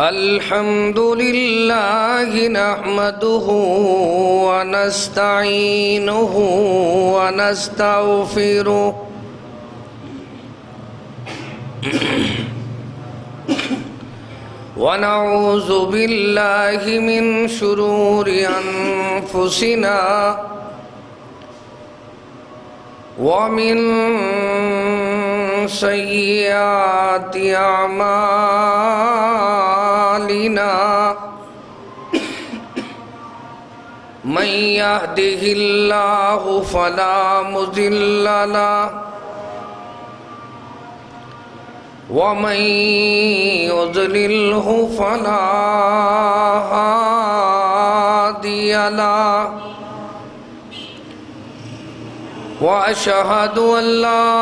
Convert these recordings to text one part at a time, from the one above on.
الحمد لله نحمده ونستعينه ونستغفره ونعوذ بالله من شرور أنفسنا ومن سيئات أعمالنا من يهده الله فلا مضل له ومن يضلله فلا هادي له وأشهد أن لا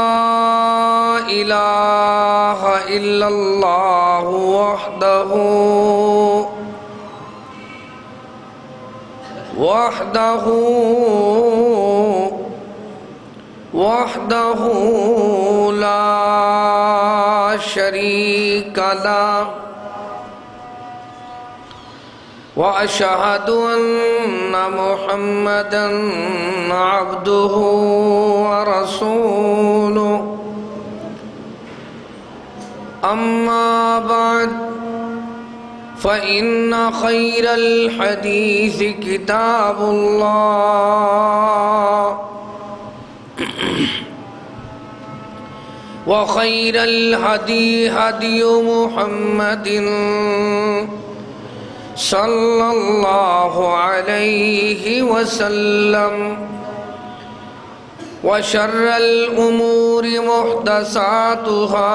إله إلا الله وحده لا شريك له وأشهد أن محمدًا عبده ورسوله أما بعد فإن خير الحديث كتاب الله وخير الهدي هدي محمد صلى الله عليه وسلم وشر الأمور محدثاتها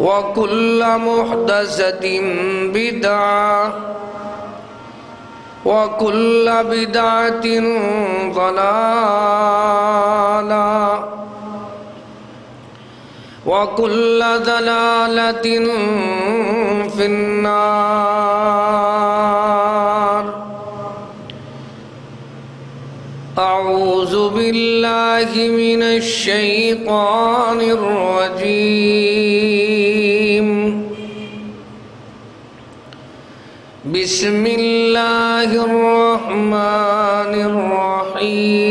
وكل محدثة بدعة وكل بدعة ضلالة وكل ضلالة في النار. أعوذ بالله من الشيطان الرجيم. بسم الله الرحمن الرحيم.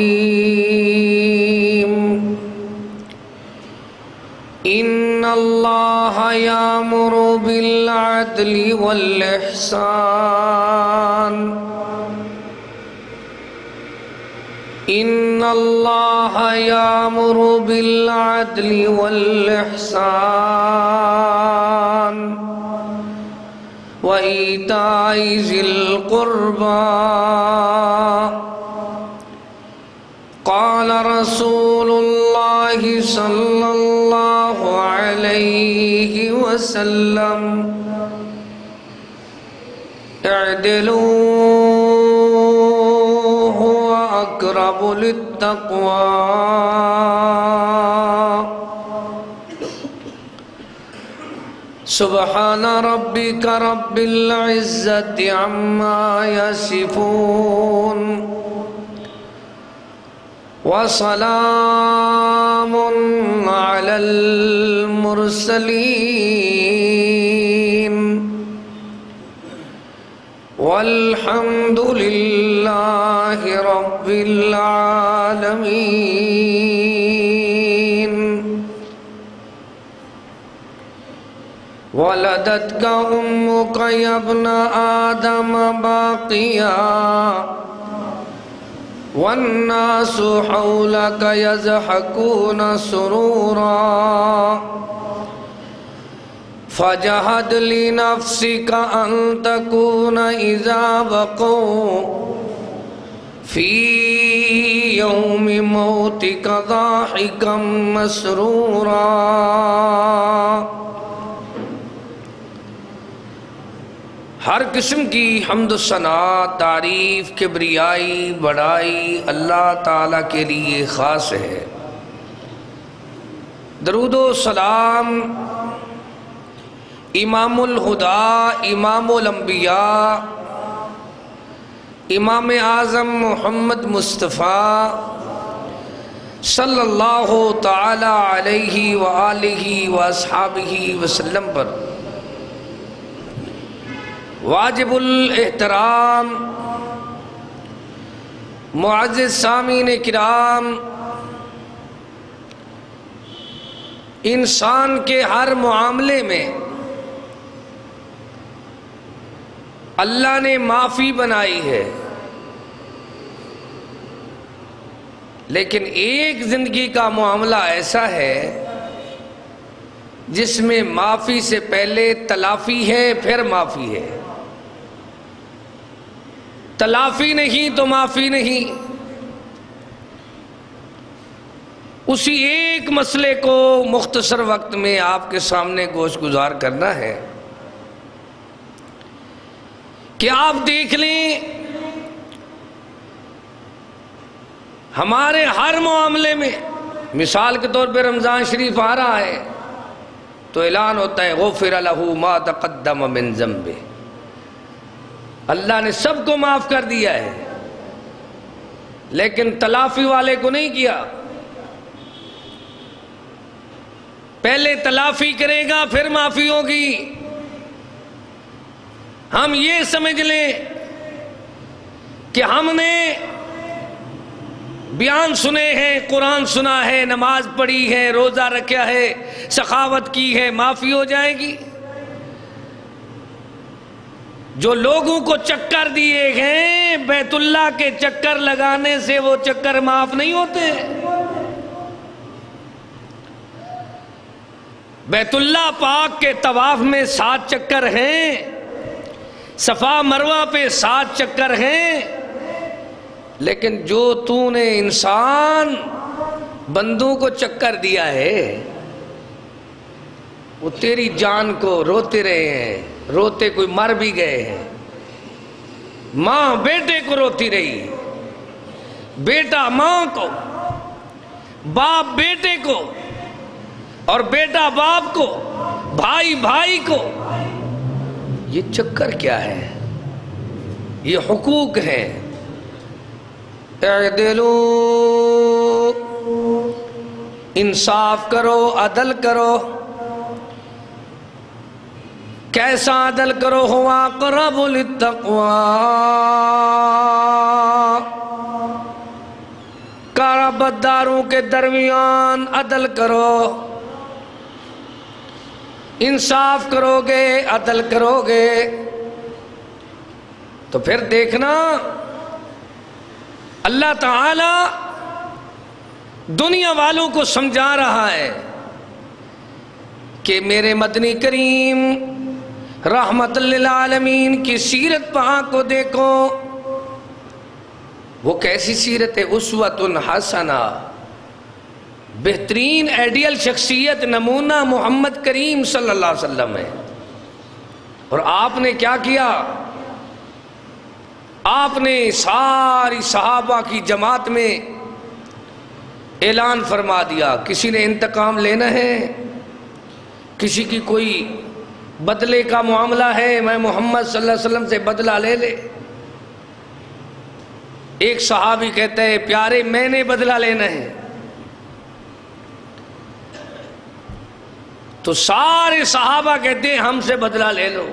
إن الله يأمر بالعدل والإحسان. إن الله يأمر بالعدل والإحسان وإيتاء ذي القربى. قال رسول الله صلى الله عليه وسلم: اعدلوا هو أقرب للتقوى. سبحان ربك رب العزة عما يصفون وسلام على المرسلين والحمد لله رب العالمين. ولدتك أمك يا ابن آدم باقيا والناس حولك يضحكون سرورا فجاهد لنفسك أن تكون إذا بقوا في يوم موتك ضاحكا مسرورا. ہر قسم کی حمد و ثنا، تعریف، کبریائی، بڑائی اللہ تعالیٰ کے لیے خاص ہے. درود و سلام امام الہدا، امام الانبیاء، امام اعظم محمد مصطفیٰ صلی اللہ تعالی علیہ وآلہ واصحابہ وسلم پر واجب الاحترام معزز سامعین کرام، انسان کے ہر معاملے میں اللہ نے معافی بنائی ہے، لیکن ایک زندگی کا معاملہ ایسا ہے جس میں معافی سے پہلے تلافی ہے، پھر معافی ہے۔ تلافی نہیں تو معافی نہیں۔ اسی ایک مسئلے کو مختصر وقت میں آپ کے سامنے گوش گزار کرنا ہے کہ آپ دیکھ لیں ہمارے ہر معاملے میں، مثال کے طور پہ رمضان شریف آ رہا ہے تو اعلان ہوتا ہے غفر لہ ما تقدم من ذنبہ، اللہ نے سب کو معاف کر دیا ہے، لیکن تلافی والے کو نہیں کیا۔ پہلے تلافی کرے گا پھر معافی ہوگی۔ ہم یہ سمجھ لیں کہ ہم نے بیان سنے ہیں، قرآن سنا ہے، نماز پڑھی ہے، روزہ رکھا ہے، سخاوت کی ہے، معافی ہو جائے گی۔ جو لوگوں کو چکر دیے ہیں بیت اللہ کے چکر لگانے سے وہ چکر معاف نہیں ہوتے۔ بیت اللہ پاک کے طواف میں 7 چکر ہیں، صفا مروہ پہ 7 چکر ہیں، لیکن جو تو نے انسان بندوں کو چکر دیا ہے وہ تیری جان کو روتے رہے ہیں، روتے کوئی مر بھی گئے ہیں۔ ماں بیٹے کو روتی رہی، بیٹا ماں کو، باپ بیٹے کو، اور بیٹا باپ کو، بھائی بھائی کو۔ یہ چکر کیا ہے؟ یہ حقوق ہیں۔ اعدلوا، انصاف کرو، عدل کرو۔ کیسا عدل کرو؟ ہوا اقرب للتقوی، کاربداروں کے درمیان عدل کرو۔ انصاف کرو گے، عدل کرو گے تو پھر دیکھنا اللہ تعالی دنیا والوں کو سمجھا رہا ہے کہ میرے مدنی کریم رحمت للعالمین کی سیرت پاک کو دیکھو۔ وہ کیسی سیرت ہے؟ اسوۃ حسنہ، بہترین آئیڈیل شخصیت، نمونہ محمد کریم صلی اللہ علیہ وسلم ہے۔ اور آپ نے کیا کیا؟ آپ نے ساری صحابہ کی جماعت میں اعلان فرما دیا، کسی نے انتقام لینا ہے، کسی کی کوئی بدلے کا معاملہ ہے، میں محمد صلی اللہ علیہ وسلم سے بدلہ لے لے۔ ایک صحابی کہتا ہے پیارے میں نے بدلہ لینا ہے، تو سارے صحابہ کہتے ہیں ہم سے بدلہ لے لو،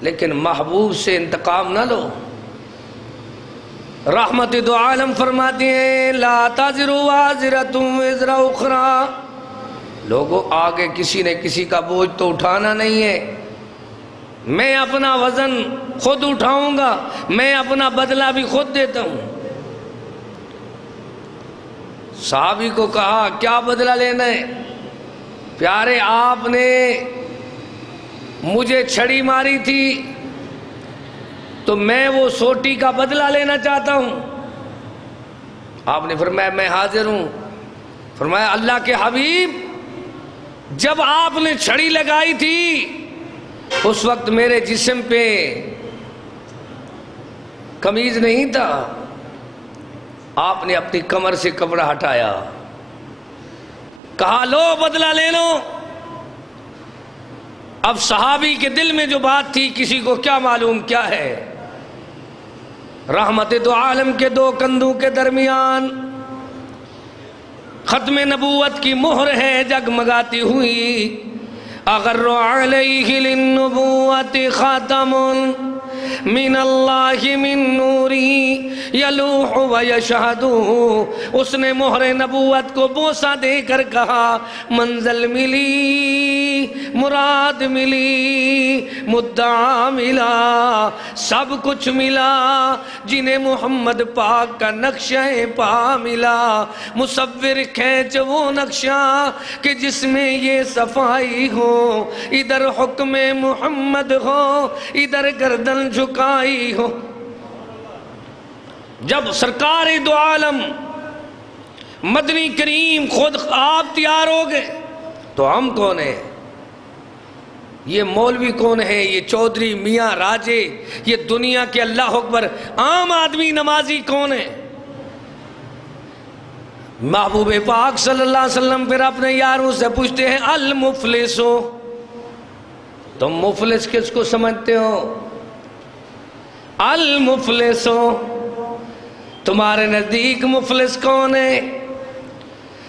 لیکن محبوب سے انتقام نہ لو۔ رحمت دو عالم فرماتے ہیں لا تزر وازرۃ وزر اخری، لوگوں آگے کسی نے کسی کا بوجھ تو اٹھانا نہیں ہے، میں اپنا وزن خود اٹھاؤں گا، میں اپنا بدلہ بھی خود دیتا ہوں۔ صحابی کو کہا کیا بدلہ لینا ہے؟ پیارے آپ نے مجھے چھڑی ماری تھی تو میں وہ سوٹی کا بدلہ لینا چاہتا ہوں۔ آپ نے فرمایا میں حاضر ہوں۔ فرمایا اللہ کے حبیب جب آپ نے چھڑی لگائی تھی اس وقت میرے جسم پہ قمیض نہیں تھا، آپ نے اپنی کمر سے کپڑا ہٹایا، کہا لو بدلہ لے لو۔ اب صحابی کے دل میں جو بات تھی کسی کو کیا معلوم کیا ہے؟ رحمت دو عالم کے دو کندھوں کے درمیان ختم نبوت کی مہر ہے جگمگاتی ہوئی، اغر علیہ للنبوۃ خاتم من اللہ من نوری یلوح و یشہد، اس نے مہر نبوت کو بوسہ دے کر کہا منزل ملی، مراد ملی، مدعا ملا، سب کچھ ملا، جنہیں محمد پاک کا نقشہ پا ملا۔ مصور کھینچ وہ نقشہ کہ جس میں یہ صفائی ہو، ادھر حکم محمد ہو، ادھر گردن جھکائی ہو۔ جب سرکار دو عالم مدنی کریم خود آپ تیار ہو گئے تو ہم کون ہیں؟ یہ مولوی کون ہے؟ یہ چودھری میاں راجے، یہ دنیا کے اللہ اکبر عام آدمی نمازی کون ہے؟ محبوب پاک صلی اللہ علیہ وسلم پھر اپنے یاروں سے پوچھتے ہیں المفلسو، تم مفلس کس کو سمجھتے ہو؟ المفلسو، تمہارے نزدیک مفلس کون ہے؟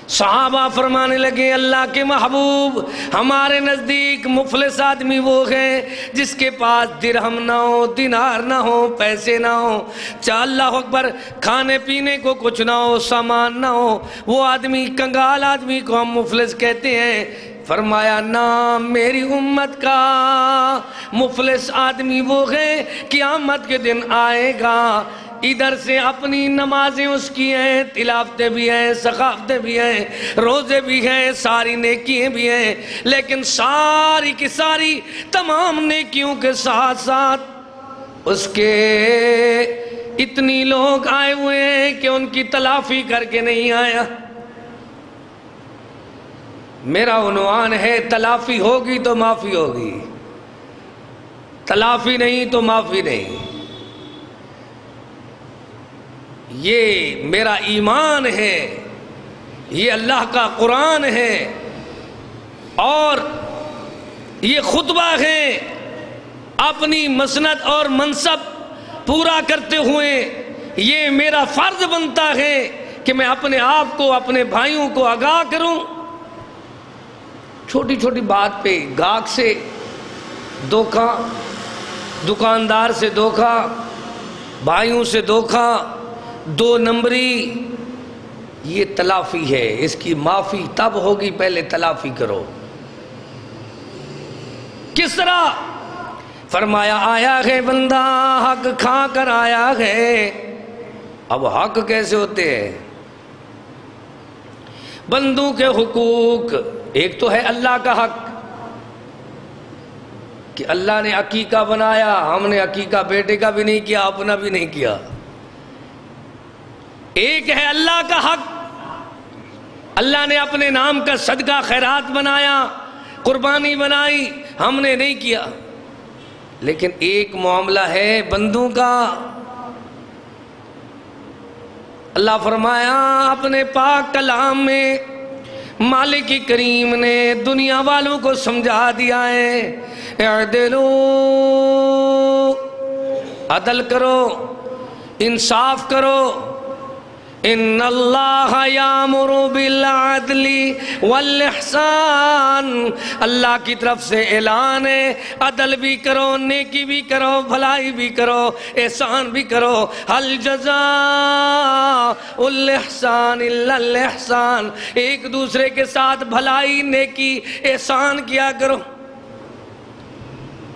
صحابہ فرمانے لگے اللہ کے محبوب، ہمارے نزدیک مفلس آدمی وہ ہے جس کے پاس درہم نہ ہو، دینار نہ ہو، پیسے نہ ہو، چاہ اللہ اکبر کھانے پینے کو کچھ نہ ہو، سامان نہ ہو، وہ آدمی کنگال آدمی کو ہم مفلس کہتے ہیں۔ فرمایا نام میری امت کا مفلس آدمی وہ ہے قیامت کے دن آئے گا، ادھر سے اپنی نمازیں اس کی ہیں، تلاوتیں بھی ہیں، ثقافتیں بھی ہیں، روزے بھی ہیں، ساری نیکیاں بھی ہیں، لیکن ساری کی ساری تمام نیکیوں کے ساتھ ساتھ اس کے اتنی لوگ آئے ہوئے ہیں کہ ان کی تلافی کر کے نہیں آیا۔ میرا عنوان ہے تلافی ہوگی تو معافی ہوگی، تلافی نہیں تو معافی نہیں۔ یہ میرا ایمان ہے، یہ اللہ کا قرآن ہے، اور یہ خطبہ ہے اپنی مسند اور منصب پورا کرتے ہوئے یہ میرا فرض بنتا ہے کہ میں اپنے آپ کو، اپنے بھائیوں کو آگاہ کروں۔ چھوٹی چھوٹی بات پہ گاہک سے دھوکہ، دکاندار سے دھوکہ، بھائیوں سے دھوکہ، دو نمبری، یہ تلافی ہے۔ اس کی معافی تب ہوگی پہلے تلافی کرو۔ کس طرح؟ فرمایا آیا ہے بندہ حق کھا کر آیا ہے۔ اب حق کیسے ہوتے ہیں؟ بندوں کے حقوق، ایک تو ہے اللہ کا حق کہ اللہ نے عقیقہ بنایا، ہم نے عقیقہ بیٹے کا بھی نہیں کیا، اپنا بھی نہیں کیا۔ ایک ہے اللہ کا حق، اللہ نے اپنے نام کا صدقہ خیرات بنایا، قربانی بنائی، ہم نے نہیں کیا۔ لیکن ایک معاملہ ہے بندوں کا۔ اللہ فرمایا اپنے پاک کلام میں، مالک کریم نے دنیا والوں کو سمجھا دیا ہے، اعدلو، عدل کرو، انصاف کرو، ان اللہ یامر بالعدل والاحسان، اللہ کی طرف سے اعلان ہے عدل بھی کرو، نیکی بھی کرو، بھلائی بھی کرو، احسان بھی کرو۔ هل جزاء الاحسان الا الاحسان، ایک دوسرے کے ساتھ بھلائی، نیکی، احسان کیا کرو،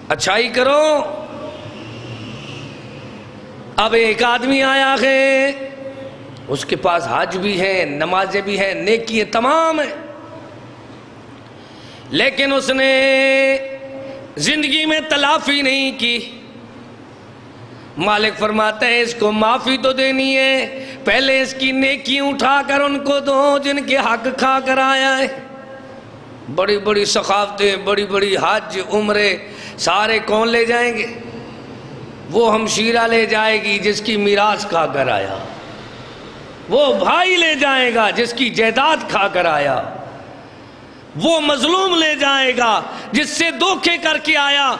اچھائی کرو۔ اب ایک آدمی آیا ہے، اس کے پاس حج بھی ہے، نمازیں بھی ہیں، نیکی تمام ہیں، لیکن اس نے زندگی میں تلافی نہیں کی۔ مالک فرماتا ہے اس کو معافی تو دینی ہے، پہلے اس کی نیکی اٹھا کر ان کو دو جن کے حق کھا کر آیا ہے۔ بڑی بڑی ثقافتیں، بڑی بڑی حج، عمرے، سارے کون لے جائیں گے؟ وہ ہمشیرہ لے جائے گی جس کی میراث کھا کر آیا، وہ بھائی لے جائے گا جس کی جائیداد کھا کر آیا، وہ مظلوم لے جائے گا جس سے دھوکے کر کے آیا،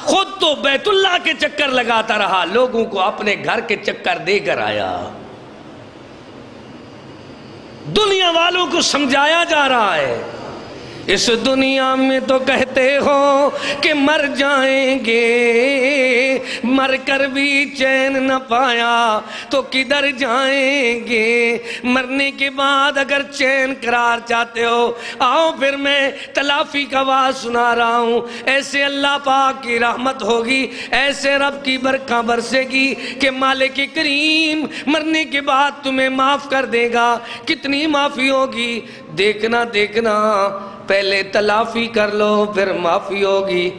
خود تو بیت اللہ کے چکر لگاتا رہا، لوگوں کو اپنے گھر کے چکر دے کر آیا۔ دنیا والوں کو سمجھایا جا رہا ہے اس دنیا میں تو کہتے ہو کہ مر جائیں گے، مر کر بھی چین نہ پایا تو کدھر جائیں گے؟ مرنے کے بعد اگر چین قرار چاہتے ہو، آؤ پھر میں تلافی کا واز سنا رہا ہوں۔ ایسے اللہ پاک کی رحمت ہوگی، ایسے رب کی برکاں برسے گی کہ مالک کریم مرنے کے بعد تمہیں معاف کر دے گا۔ کتنی معافی ہوگی؟ دیکھنا دیکھنا، پہلے تلافی کر لو پھر معافی ہوگی۔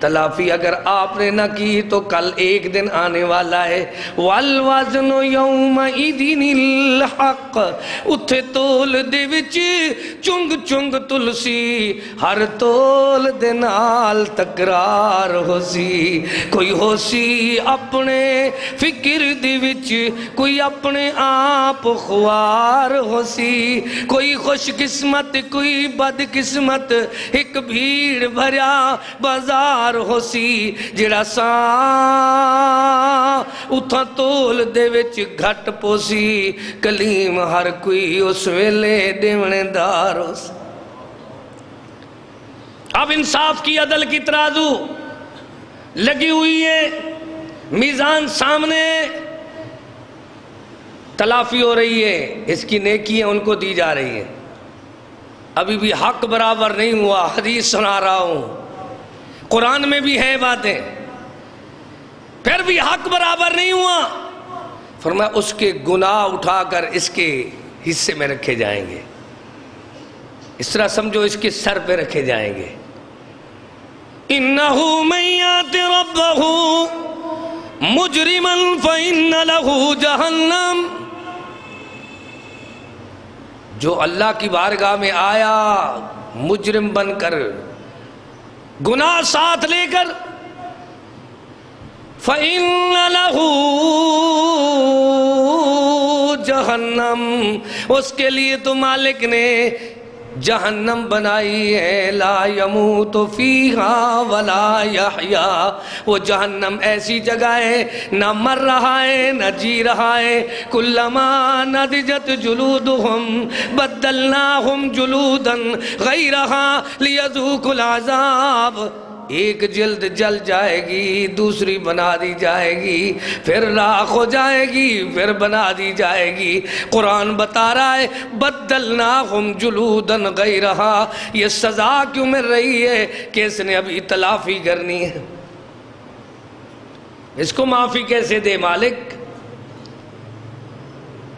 تلافی اگر آپ نے نہ کی تو کل ایک دن آنے والا ہے۔ وَالْوَزْنُ يَوْمَئِذٍ الْحَقِّ، اتھے تول دے وچ چنگ چنگ تلسی، ہر تول دے نال تکرار ہو سی۔ کوئی ہو سی اپنے فکر دے وچ، کوئی اپنے آپ خوار ہو سی۔ کوئی خوش قسمت کوئی بد قسمت، ایک بھیڑ بھریا بازار ہو سی، جڑا سا اتھا تول دے وچ گھٹ پوسی۔ کلیم ہر کوئی اس ویلے دیونے دار ہو سی۔ اب انصاف کی عدل کی ترازو لگی ہوئی ہے، میزان سامنے، تلافی ہو رہی ہے، اس کی نیکیاں ان کو دی جا رہی ہیں۔ ابھی بھی حق برابر نہیں ہوا، حدیث سنا رہا ہوں، قرآن میں بھی ہے باتیں، پھر بھی حق برابر نہیں ہوا۔ فرمایا اس کے گناہ اٹھا کر اس کے حصے میں رکھے جائیں گے، اس طرح سمجھو اس کے سر پہ رکھے جائیں گے۔ اِنَّهُ مَن يَأْتِ رَبَّهُ مُجْرِمًا فَإِنَّ لَهُ جَهَنَّمَ، جو اللہ کی بارگاہ میں آیا مجرم بن کر، گناہ ساتھ لے کر، فَإِنَّ لَهُ جَهَنَّمَ، اس کے لیے تو مالک نے جہنم بنائی ہے، لا يموت فیہا ولا یحیا۔ وہ جہنم ایسی جگہ ہے، نہ مر رہا ہے نہ جی رہا ہے۔ کلما نضجت جلودہم بدلناہم جلودا غیرہا لیذوقوا العذاب۔ ایک جلد جل جائے گی، دوسری بنا دی جائے گی، پھر راکھ ہو جائے گی، پھر بنا دی جائے گی۔ قرآن بتا رہا ہے بدلناہم جلودا غیرہا، یہ سزا کیوں مل رہی ہے کہ اس نے ابھی تلافی کرنی ہے۔ اس کو معافی کیسے دے مالک؟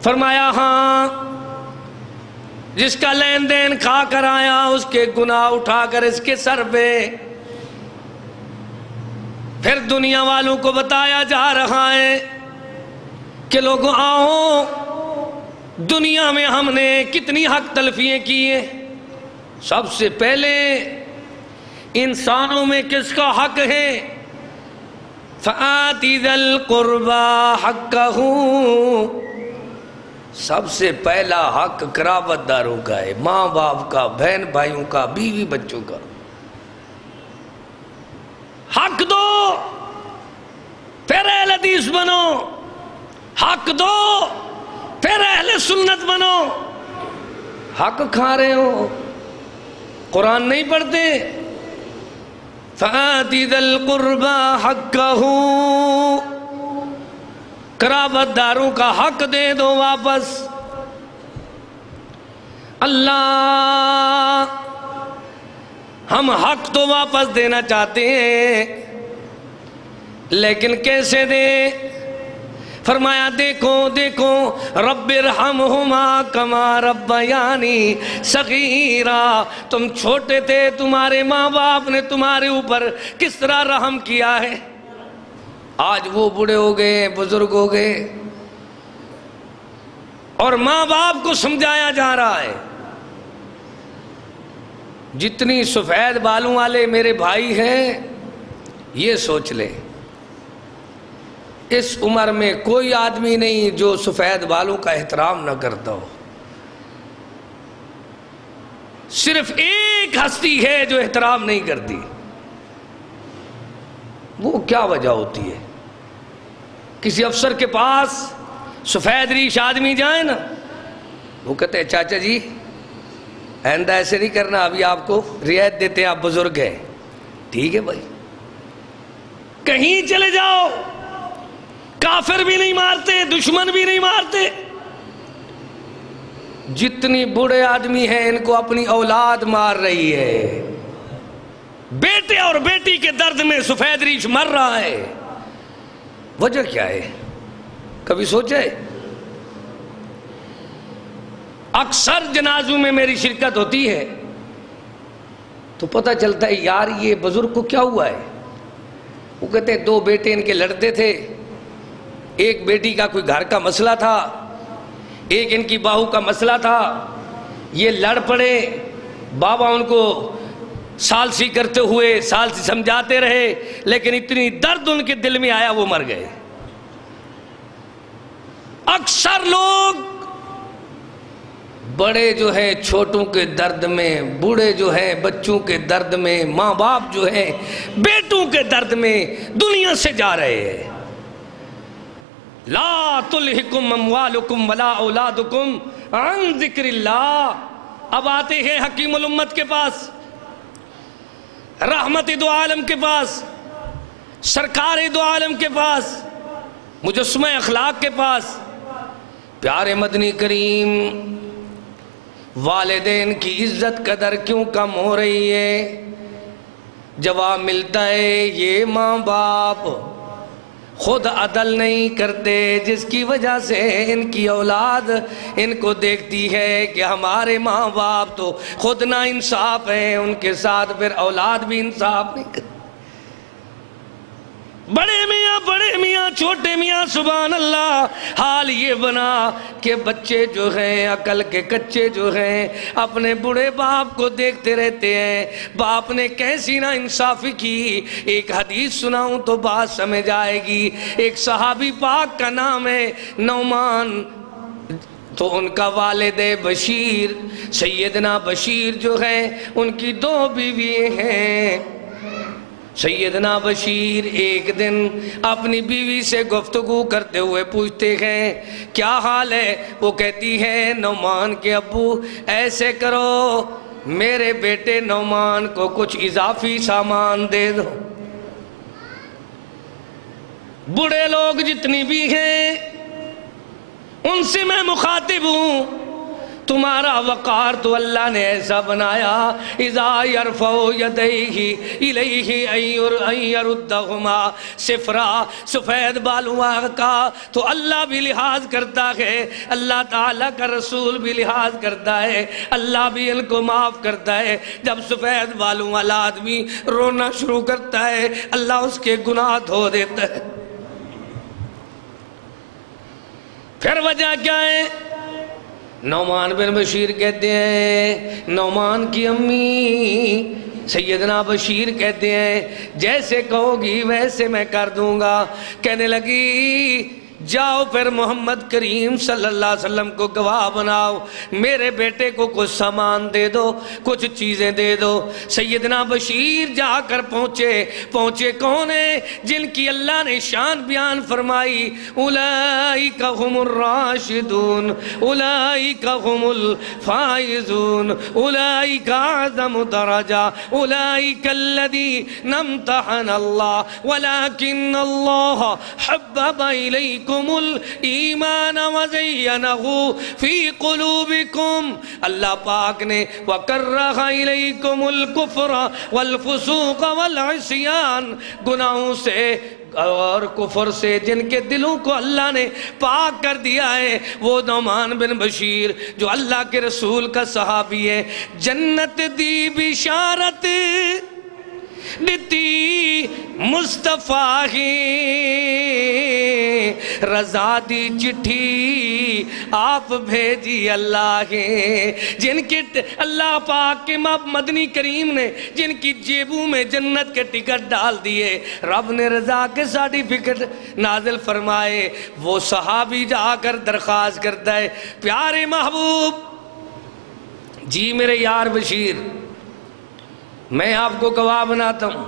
فرمایا ہاں، جس کا لین دین کھا کر آیا اس کے گناہ اٹھا کر اس کے سر پہ، پھر دنیا والوں کو بتایا جا رہا ہے کہ لوگوں آؤ، دنیا میں ہم نے کتنی حق تلفیاں کی ہیں۔ سب سے پہلے انسانوں میں کس کا حق ہے؟ فَآتِ ذَا الْقُرْبَى حَقَّهُ، سب سے پہلا حق قرابت داروں کا ہے، ماں باپ کا، بہن بھائیوں کا، بیوی بچوں کا۔ حق دو، پھر اہل حدیث بنو، حق دو پھر اہل سنت بنو۔ حق کھا رہے ہو، قرآن نہیں پڑھتے؟ فَآتِ ذَا الْقُرْبَى حَقَّهُ، قرابت داروں کا حق دے دو واپس۔ اللہ، ہم حق تو واپس دینا چاہتے ہیں، لیکن کیسے دیں؟ فرمایا دیکھو دیکھو، رب ارحمہما کما ربیانی صغیرا، تم چھوٹے تھے، تمہارے ماں باپ نے تمہارے اوپر کس طرح رحم کیا ہے، آج وہ بوڑھے ہو گئے، بزرگ ہو گئے، اور ماں باپ کو سمجھایا جا رہا ہے۔ جتنی سفید بالوں والے میرے بھائی ہیں، یہ سوچ لیں، اس عمر میں کوئی آدمی نہیں جو سفید بالوں کا احترام نہ کرتا ہو۔ صرف ایک ہستی ہے جو احترام نہیں کرتی۔ وہ کیا وجہ ہوتی ہے؟ کسی افسر کے پاس سفید ریش آدمی جائے نا، وہ کہتے ہیں چاچا جی آئندہ ایسے نہیں کرنا، ابھی آپ کو رعایت دیتے ہیں، آپ بزرگ ہیں، ٹھیک ہے بھائی، کہیں چلے جاؤ کافر بھی نہیں مارتے، دشمن بھی نہیں مارتے۔ جتنی بوڑھے آدمی ہیں ان کو اپنی اولاد مار رہی ہے، بیٹے اور بیٹی کے درد میں سفید ریچھ مر رہا ہے، وجہ کیا ہے؟ کبھی سوچا ہے؟ اکثر جنازوں میں میری شرکت ہوتی ہے تو پتہ چلتا ہے یار یہ بزرگ کو کیا ہوا ہے۔ وہ کہتے ہیں 2 بیٹے ان کے لڑتے تھے، ایک بیٹی کا کوئی گھر کا مسئلہ تھا، ایک ان کی بہو کا مسئلہ تھا، یہ لڑ پڑے، بابا ان کو سالسی کرتے ہوئے سالسی سمجھاتے رہے، لیکن اتنی درد ان کے دل میں آیا وہ مر گئے۔ اکثر لوگ بڑے جو ہیں چھوٹوں کے درد میں، بوڑھے جو ہیں بچوں کے درد میں، ماں باپ جو ہیں بیٹوں کے درد میں دنیا سے جا رہے ہیں۔ لا تلہکم اموالکم ولا اولادکم عن ذکر اللہ۔ اب آتے ہیں حکیم الامت کے پاس، رحمت دو عالم کے پاس، سرکار دو عالم کے پاس، مجسمہ اخلاق کے پاس، پیارے مدنی کریم۔ والدین کی عزت قدر کیوں کم ہو رہی ہے؟ جواب ملتا ہے یہ ماں باپ خود عدل نہیں کرتے، جس کی وجہ سے ان کی اولاد ان کو دیکھتی ہے کہ ہمارے ماں باپ تو خود نا انصاف ہیں، ان کے ساتھ پھر اولاد بھی انصاف نہیں کرتی۔ بڑے میاں چھوٹے میاں سبحان اللہ، حال یہ بنا کہ بچے جو ہیں عقل کے کچے جو ہیں اپنے بڑے باپ کو دیکھتے رہتے ہیں، باپ نے کیسی نا انصافی کی۔ ایک حدیث سناؤں تو بات سمجھ آئے گی۔ ایک صحابی پاک کا نام ہے نعمان، تو ان کا والد بشیر، سیدنا بشیر جو ہیں ان کی 2 بیوی ہیں۔ سیدنا بشیر ایک دن اپنی بیوی سے گفتگو کرتے ہوئے پوچھتے ہیں کیا حال ہے؟ وہ کہتی ہے نعمان کے ابو ایسے کرو، میرے بیٹے نعمان کو کچھ اضافی سامان دے دو۔ بڑے لوگ جتنی بھی ہیں ان سے میں مخاطب ہوں، تمہارا وقار تو اللہ نے ایسا بنایا اذا یرفع یدیہ الیہ ان یردہما صفرا، سفید بالوں کا تو اللہ بھی لحاظ کرتا ہے، اللہ تعالیٰ کا رسول بھی لحاظ کرتا ہے، اللہ بھی ان کو معاف کرتا ہے۔ جب سفید بالوں والا آدمی رونا شروع کرتا ہے اللہ اس کے گناہ دھو دیتا ہے۔ پھر وجہ کیا ہے؟ نعمان بن بشیر کہتے ہیں، نعمان کی امی سیدنا بشیر کہتے ہیں جیسے کہو گی ویسے میں کر دوں گا۔ کہنے لگی جاؤ پھر محمد کریم صلی اللہ علیہ وسلم کو گواہ بناؤ، میرے بیٹے کو کچھ سامان دے دو، کچھ چیزیں دے دو۔ سیدنا بشیر جا کر پہنچے کون ہیں؟ جن کی اللہ نے شان بیان فرمائی، اولئک هم الراشدون، اولئک هم الفائزون، اولئک اعظم درجہ، اولئک الذین امتحن اللہ ولکن اللہ حبب الیکم الایمان وزینہ فی قلوبکم، اللہ پاک نے وکرہ الیکم الکفر والفسوق والعصیان، گناہوں سے اور کفر سے جن کے دلوں کو اللہ نے پاک کر دیا ہے، وہ نعمان بن بشیر جو اللہ کے رسول کا صحابی ہے، جنت دی بشارت دتی مصطفیٰ ہی، رضا دی چٹھی آپ بھیجی اللہ کے، جن کے اللہ پاک کے مدنی کریم نے جن کی جیبوں میں جنت کے ٹکٹ ڈال دیے، رب نے رضا کے سرٹیفکیٹ نازل فرمائے، وہ صحابی جا کر درخواست کرتا ہے پیارے محبوب جی میرے یار بشیر، میں آپ کو گواہ بناتا ہوں۔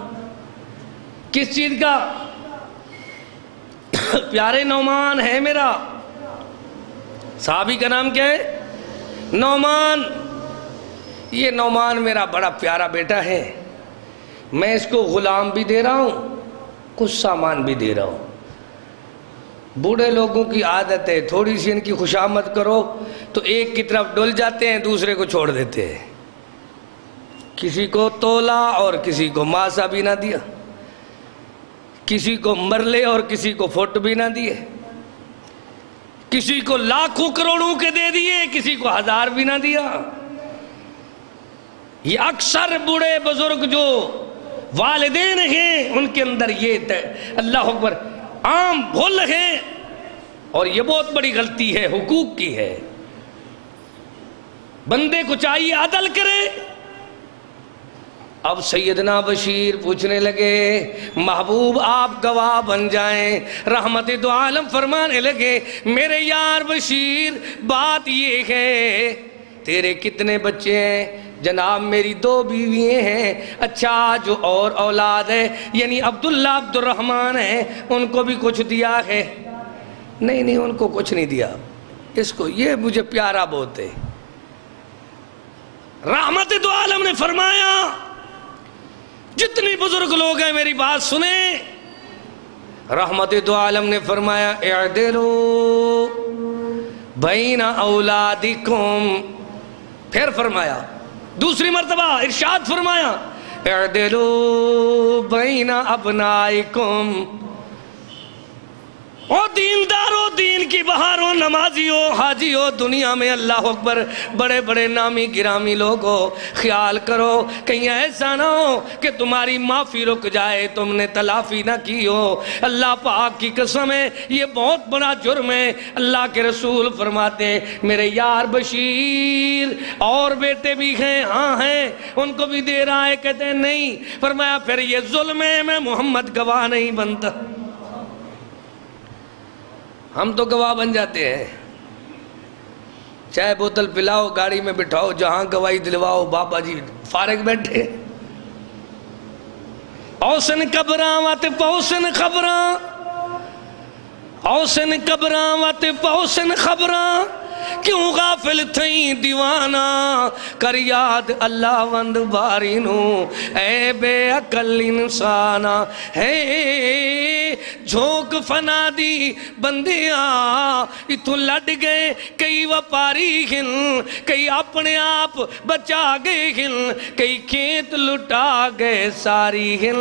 کس چیز کا؟ پیارے نعمان ہے میرا، صحابی کا نام کیا ہے؟ نعمان۔ یہ نعمان میرا بڑا پیارا بیٹا ہے، میں اس کو غلام بھی دے رہا ہوں، کچھ سامان بھی دے رہا ہوں۔ بوڑھے لوگوں کی عادت ہے، تھوڑی سی ان کی خوشامد کرو تو ایک کی طرف ڈل جاتے ہیں، دوسرے کو چھوڑ دیتے ہیں۔ کسی کو تولا اور کسی کو ماسا بھی نہ دیا، کسی کو مرلے اور کسی کو فٹ بھی نہ دیے، کسی کو لاکھوں کروڑوں کے دے دیے، کسی کو 1000 بھی نہ دیا۔ یہ اکثر بوڑھے بزرگ جو والدین ہیں ان کے اندر یہ اللہ اکبر عام بھول ہے، اور یہ بہت بڑی غلطی ہے، حقوق کی ہے۔ بندے کو چاہیے عدل کرے۔ اب سیدنا بشیر پوچھنے لگے، محبوب آپ گواہ بن جائیں۔ رحمت دو عالم فرمانے لگے، میرے یار بشیر بات یہ ہے، تیرے کتنے بچے ہیں؟ جناب میری 2 بیوییں ہیں۔ اچھا جو اور اولاد ہے یعنی عبداللہ عبد الرحمن ہے، ان کو بھی کچھ دیا ہے؟ نہیں ان کو کچھ نہیں دیا، اس کو یہ مجھے پیارا بہت ہے۔ رحمت دو عالم نے فرمایا، جتنی بزرگ لوگ ہیں میری بات سنیں۔ رحمت دو عالم نے فرمایا، اعدلوا بین اولادکم، پھر فرمایا دوسری مرتبہ ارشاد فرمایا، اعدلوا بین ابنائکم۔ او دیندارو، دین کی بہاروں، نمازیو، حاجیو، دنیا میں اللہ اکبر بڑے بڑے نامی گرامی لوگو، خیال کرو کہیں ایسا نہ ہو کہ تمہاری معافی رک جائے، تم نے تلافی نہ کی ہو۔ اللہ پاک کی قسم ہے یہ بہت بڑا جرم ہے۔ اللہ کے رسول فرماتے ہیں، میرے یار بشیر اور بیٹے بھی ہیں؟ ہاں ہیں۔ ان کو بھی دے رہا ہے؟ کہتے ہیں نہیں۔ فرمایا پھر یہ ظلم ہے، میں محمد گواہ نہیں بنتا۔ ہم تو گواہ بن جاتے ہیں، چائے بوتل پلاؤ، گاڑی میں بٹھاؤ، جہاں گواہی دلواؤ، بابا جی فارغ بیٹھے۔ اوسن قبراں وات پوسن خبراں، اوسن قبراں وات پوسن خبراں، کیوں غافل تھیں دیوانہ، کر یاد اللہ وند بارینو، اے بے عقل انسانہ۔ ہے جھونک فنا دی بندیاں، اتھوں لڑ گئے کئی وپاری ہن، کئی اپنے آپ بچا گئے ہن، کئی کھیت لٹا گئے ساری ہن،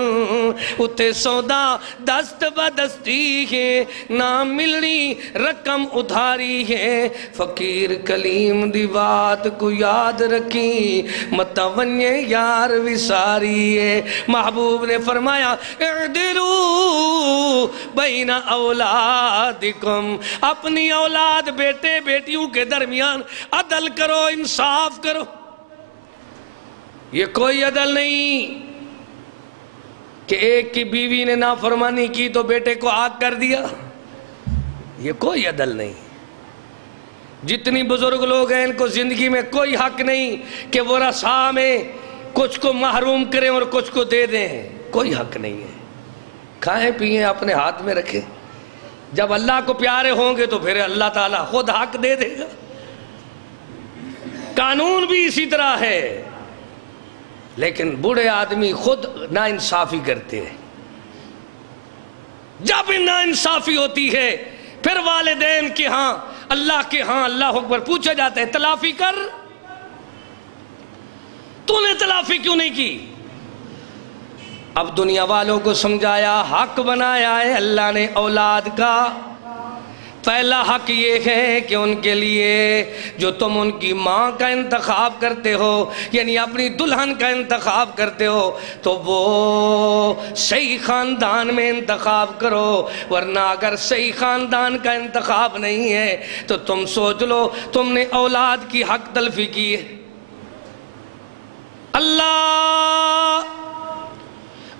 اتے سودا دست بدستی ہے، نہ ملنی رقم ادھاری ہے۔ فقیر کلیم دی بات کو یاد رکھی، متونیے یار وساری ہے۔ محبوب نے فرمایا، اعدلوا بین اولادکم، اپنی اولاد بیٹے بیٹیوں کے درمیان عدل کرو، انصاف کرو۔ یہ کوئی عدل نہیں کہ ایک کی بیوی نے نافرمانی کی تو بیٹے کو آگ کر دیا، یہ کوئی عدل نہیں۔ جتنی بزرگ لوگ ہیں ان کو زندگی میں کوئی حق نہیں کہ وہ رسا میں کچھ کو محروم کریں اور کچھ کو دے دیں، کوئی حق نہیں ہے۔ کھائیں پیئیں اپنے ہاتھ میں رکھیں، جب اللہ کو پیارے ہوں گے تو پھر اللہ تعالیٰ خود حق دے دے گا۔ قانون بھی اسی طرح ہے، لیکن بوڑھے آدمی خود ناانصافی کرتے ہیں۔ جب ناانصافی ہوتی ہے پھر والدین کے ہاں، اللہ کے ہاں اللہ اکبر پوچھا جاتا ہے، تلافی کر، تو نے تلافی کیوں نہیں کی؟ اب دنیا والوں کو سمجھایا، حق بنایا ہے اللہ نے اولاد کا۔ پہلا حق یہ ہے کہ ان کے لیے جو تم ان کی ماں کا انتخاب کرتے ہو، یعنی اپنی دلہن کا انتخاب کرتے ہو، تو وہ صحیح خاندان میں انتخاب کرو، ورنہ اگر صحیح خاندان کا انتخاب نہیں ہے تو تم سوچ لو تم نے اولاد کی حق تلفی کی ہے۔ اللہ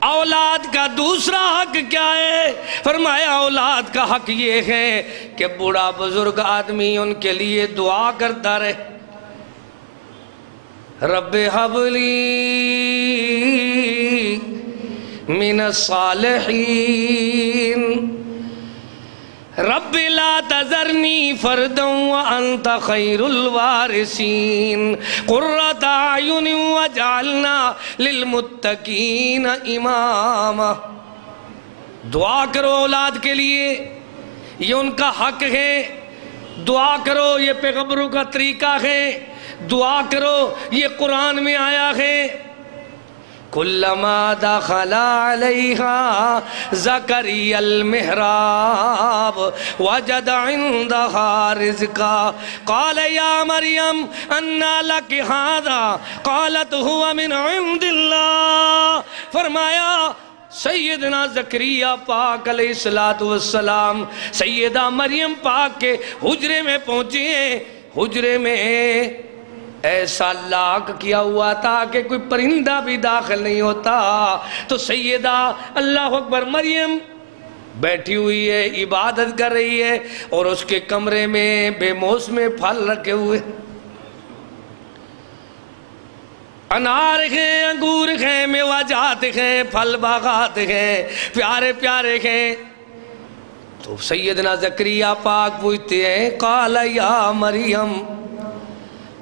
اولاد کا دوسرا حق کیا ہے؟ فرمایا اولاد کا حق یہ ہے کہ بوڑھا بزرگ آدمی ان کے لیے دعا کرتا رہے، رب ہب لی من الصالحین، رب لا تذرنی فردا وانت خیر الوارثین، قرۃ اعین وجعلنا للمتقین اماما۔ دعا کرو اولاد کے لیے، یہ ان کا حق ہے، دعا کرو یہ پیغمبروں کا طریقہ ہے، دعا کرو یہ قرآن میں آیا ہے۔ کلما دخل علیہا زکریا المحراب وجد عندہا رزقا قال یا مریم انا لک ھذا قالت هو من عند اللہ۔ فرمایا سیدنا زکریا پاک علیہ السلام سیدہ مریم پاک کے حجرے میں پہنچے ہیں۔ حجرے میں ایسا لاک کیا ہوا تھا کہ کوئی پرندہ بھی داخل نہیں ہوتا، تو سیدہ اللہ اکبر مریم بیٹھی ہوئی ہے، عبادت کر رہی ہے، اور اس کے کمرے میں بے موسم پھل رکھے ہوئے، انار ہیں، انگور ہیں، میوہ ہیں، پھل باغات ہیں، پیارے پیارے ہیں۔ تو سیدنا زکریا پاک پوچھتے ہیں قال یا مریم،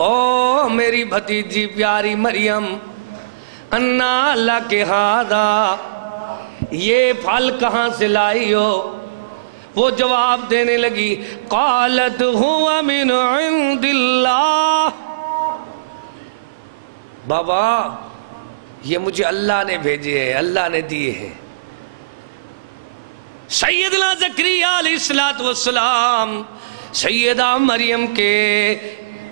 او میری بھتیجی پیاری مریم، انا لک ھذا، یہ پھل کہاں سے لائی ہو؟ وہ جواب دینے لگی قالت هو من عند اللہ، بابا یہ مجھے اللہ نے بھیجے ہیں، اللہ نے دیے ہیں۔ سیدنا زکریا علیہ السلام سیدہ مریم کے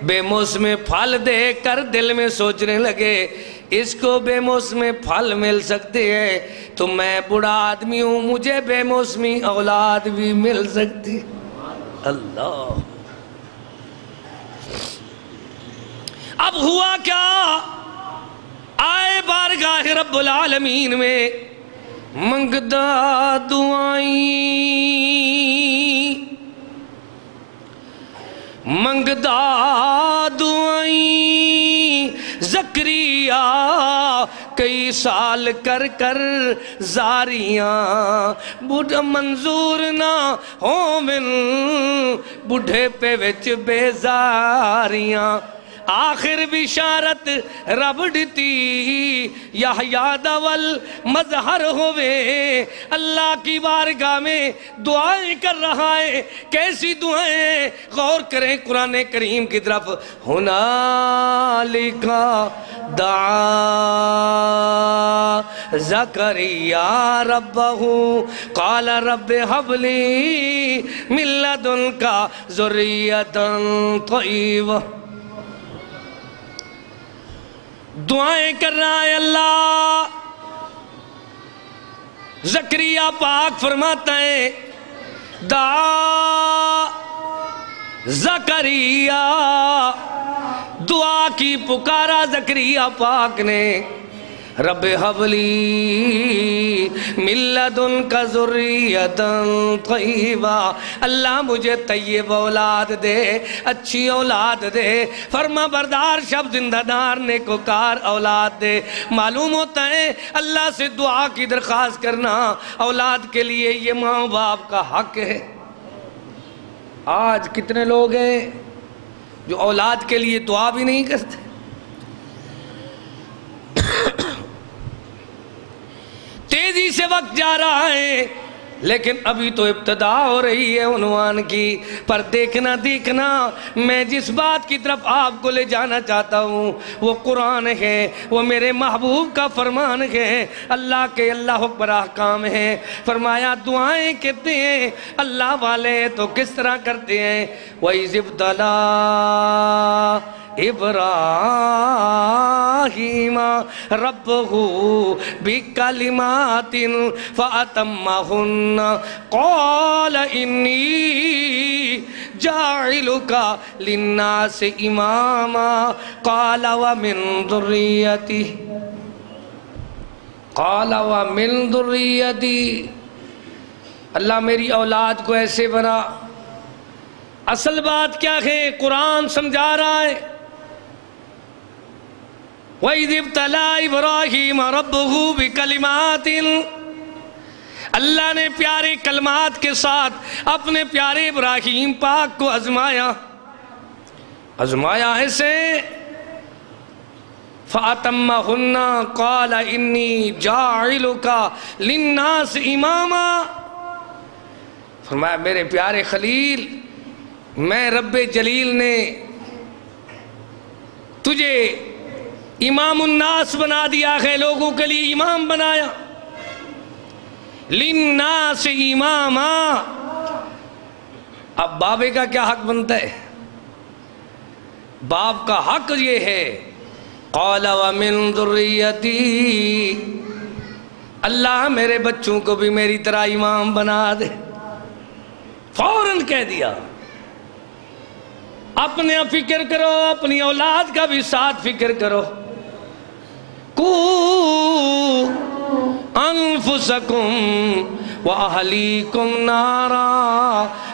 بے موسم پھل دیکھ کر دل میں سوچنے لگے اس کو بے موسم پھل مل سکتے ہیں تو میں بڑا آدمی ہوں، مجھے بے موسمی اولاد بھی مل سکتی۔ اللہ، اب ہوا کیا؟ آئے بارگاہ رب العالمین میں منگدہ دعائیں، منگدہ دعائیں، زکریا کئی سال کر کر زاریاں، بڑھا منظور نہ ہو من بڑھے پہ وچ بیزاریاں، آخر بشارت رب ڈتی یحییٰ دول مظہر ہوئے، اللہ کی بارگاہ میں دعائیں کر رہا ہے۔ کیسی دعائیں؟ غور کریں قرآن کریم کی طرف۔ ہنالک دعا زکریا ربہ قال رب ہب لی من لدنک ذریۃ طیبہ، دعائیں کر رہا ہے اللہ۔ زکریا پاک فرماتا ہے دعا زکریا، دعا کی پکارا زکریا پاک نے، رب حب لی من لدنک ذریۃ طیبہ، اللہ مجھے طیب اولاد دے، اچھی اولاد دے، فرما بردار شب زندہ دار نیکوکار اولاد دے۔ معلوم ہوتا ہے اللہ سے دعا کی درخواست کرنا اولاد کے لیے یہ ماں باپ کا حق ہے۔ آج کتنے لوگ ہیں جو اولاد کے لیے دعا بھی نہیں کرتے؟ تیزی سے وقت جا رہا ہے لیکن ابھی تو ابتدا ہو رہی ہے عنوان کی، پر دیکھنا میں جس بات کی طرف آپ کو لے جانا چاہتا ہوں وہ قرآن ہے، وہ میرے محبوب کا فرمان ہے، اللہ کے اللہ اکبر احکام ہیں۔ فرمایا دعائیں کہتے ہیں اللہ والے تو کس طرح کرتے ہیں؟ وَإِذِ ابْتَلَىٰ ابراہیم ربہ بکلمات فاتمہن قال انی جاعلک للناس اماما قال ومن ذریتی، قال ومن ذریتی، اللہ میری اولاد کو ایسے بنا۔ اصل بات کیا ہے؟ قرآن سمجھا رہا ہے وَإِذِ ابْتَلَىٰ إِبْرَاهِيمَ رَبُّهُ بِكَلِمَاتٍ، اللہ نے پیارے کلمات کے ساتھ اپنے پیارے ابراہیم پاک کو آزمایا۔ آزمایا ایسے فَأَتَمَّهُنَّ قَالَ إِنِّي جَاعِلُكَ لِلنَّاسِ إِمَامًا، فرمایا میرے پیارے خلیل، میں رب جلیل نے تجھے امام الناس بنا دیا ہے، لوگوں کے لیے امام بنایا۔ لِلنَّاسِ إِمَامًا، اب بابے کا کیا حق بنتا ہے؟ باپ کا حق یہ ہے، قَالَ وَمِن ذُرِّيَّتِي، اللہ میرے بچوں کو بھی میری طرح امام بنا دے۔ فوراً کہہ دیا، اپنے فکر کرو، اپنی اولاد کا بھی ساتھ فکر کرو۔ قُوا أَنفُسَكُمْ وَأَهْلِيكُمْ نَارًا،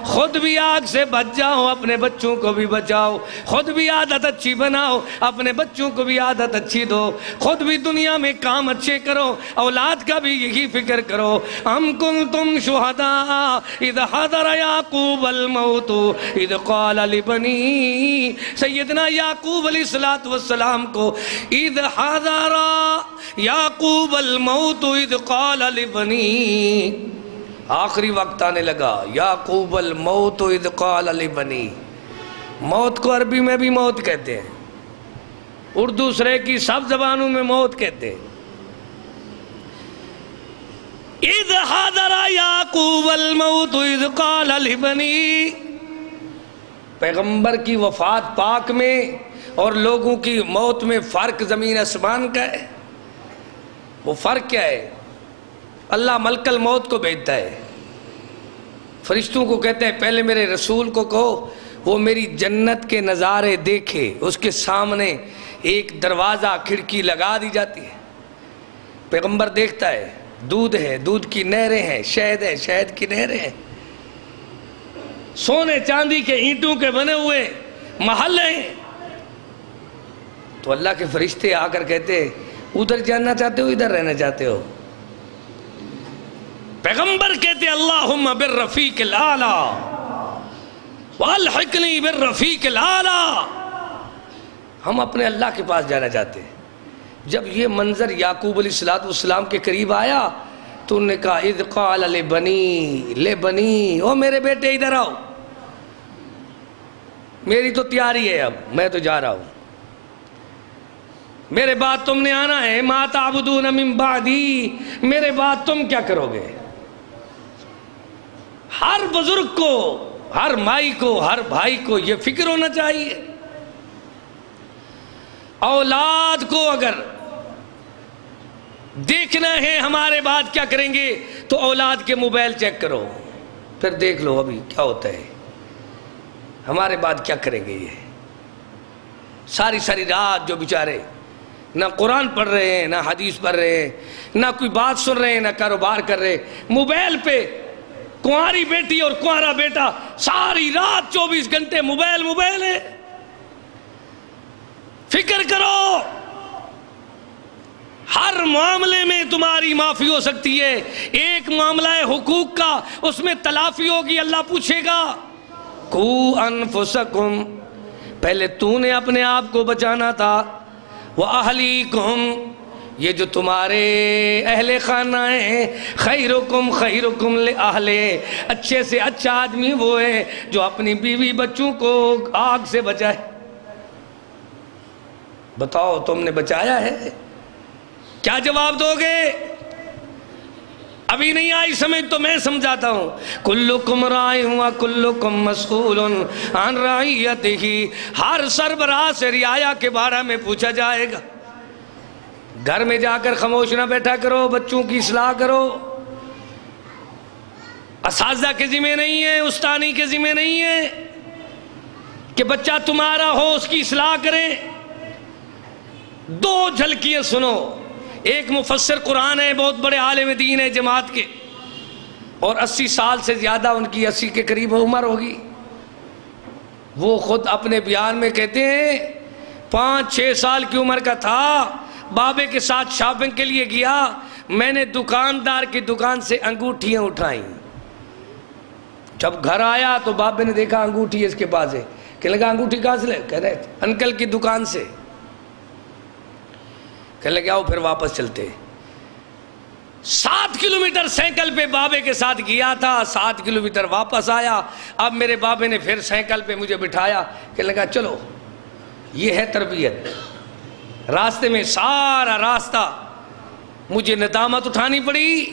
خود بھی آگ سے بچ جاؤ، اپنے بچوں کو بھی بچاؤ، خود بھی عادت اچھی بناؤ، اپنے بچوں کو بھی عادت اچھی دو، خود بھی دنیا میں کام اچھے کرو، اولاد کا بھی یہی فکر کرو۔ أَمْ كُنْتُمْ شُهَدَاءَ إِذْ حَضَرَ يَعْقُوبَ الْمَوْتُ إِذْ قَالَ لِبَنِيهِ، سیدنا یعقوب علیہ السلام کو إِذْ حَضَرَ یعقوب الموت اذ قال لبنی، آخری وقت آنے لگا، یعقوب الموت اذ قال لبنی، موت کو عربی میں بھی موت کہتے ہیں، اردو سرے کی سب زبانوں میں موت کہتے ہیں۔ اذ حضر یعقوب الموت اذ قال لبنی، پیغمبر کی وفات پاک میں اور لوگوں کی موت میں فرق زمین آسمان کا ہے۔ وہ فرق کیا ہے؟ اللہ ملک الموت کو بھیجتا ہے، فرشتوں کو کہتے ہیں پہلے میرے رسول کو کہو وہ میری جنت کے نظارے دیکھے، اس کے سامنے ایک دروازہ کھڑکی لگا دی جاتی ہے، پیغمبر دیکھتا ہے، دودھ ہے، دودھ کی نہریں ہیں، شہد ہے، شہد کی نہریں ہیں، سونے چاندی کے اینٹوں کے بنے ہوئے محل ہیں، تو اللہ کے فرشتے آ کر کہتے ادھر جاننا چاہتے ہو ادھر رہنا چاہتے ہو؟ پیغمبر کہتے اللہم بالرفیق الاعلی والحقنی بالرفیق الاعلی، ہم اپنے اللہ کے پاس جانا چاہتے ہیں۔ جب یہ منظر یعقوب علیہ السلام کے قریب آیا تو انہوں نے کہا اذ قال لبنی، او میرے بیٹے ادھر آؤ، میری تو تیاری ہے، اب میں تو جا رہا ہوں، میرے بعد تم نے آنا ہے، ما تعبدون من بعدی، میرے بعد تم کیا کرو گے؟ ہر بزرگ کو، ہر مائی کو، ہر بھائی کو یہ فکر ہونا چاہیے۔ اولاد کو اگر دیکھنا ہے ہمارے بعد کیا کریں گے تو اولاد کے موبائل چیک کرو، پھر دیکھ لو ابھی کیا ہوتا ہے، ہمارے بعد کیا کریں گے۔ یہ ساری ساری رات جو بیچارے نہ قرآن پڑھ رہے ہیں، نہ حدیث پڑھ رہے ہیں، نہ کوئی بات سن رہے ہیں، نہ کاروبار کر رہے ہیں، موبائل پہ کنواری بیٹی اور کنوارا بیٹا ساری رات 24 گھنٹے موبائل ہے۔ فکر کرو، ہر معاملے میں تمہاری معافی ہو سکتی ہے، ایک معاملہ ہے حقوق کا، اس میں تلافی ہوگی، اللہ پوچھے گا قُوا أَنفُسَكُمْ، پہلے تو نے اپنے آپ کو بچانا تھا، وَأَهْلِيكُمْ، یہ جو تمہارے اہل خانہ ہیں، خیرکم خیرکم لِأَهْلِهِ، اچھے سے اچھا آدمی وہ ہے جو اپنی بیوی بچوں کو آگ سے بچائے۔ بتاؤ تم نے بچایا ہے؟ کیا جواب دو گے؟ ابھی نہیں آئی سمجھ تو میں سمجھاتا ہوں۔ کلکم راع وکلکم مسئول عن رعیتہ، ہر سربراہ سے رعایا کے بارے میں پوچھا جائے گا۔ گھر میں جا کر خاموش نہ بیٹھا کرو، بچوں کی اصلاح کرو، اساتذہ کے ذمہ نہیں ہے، استانی کے ذمہ نہیں ہے کہ بچہ تمہارا ہو اس کی اصلاح کریں۔ دو جھلکیاں سنو، ایک مفسر قرآن ہے، بہت بڑے عالم دین ہے جماعت کے، اور 80 سال سے زیادہ ان کی 80 کے قریب عمر ہوگی۔ وہ خود اپنے بیان میں کہتے ہیں 5-6 سال کی عمر کا تھا، بابے کے ساتھ شاپنگ کے لیے گیا، میں نے دکاندار کی دکان سے انگوٹھیاں اٹھائیں، جب گھر آیا تو بابے نے دیکھا انگوٹھی اس کے پاس ہے، کہنے لگا انگوٹھی کہاں سے لے؟ کہہ رہے انکل کی دکان سے۔ کہنے لگے آؤ پھر واپس چلتے. 7 کلومیٹر سائیکل پہ بابے کے ساتھ گیا تھا, 7 کلومیٹر واپس آیا. اب میرے بابے نے پھر سائیکل پہ مجھے بٹھایا, کہنے لگا چلو یہ ہے تربیت. راستے میں سارا راستہ مجھے ندامت اٹھانی پڑی.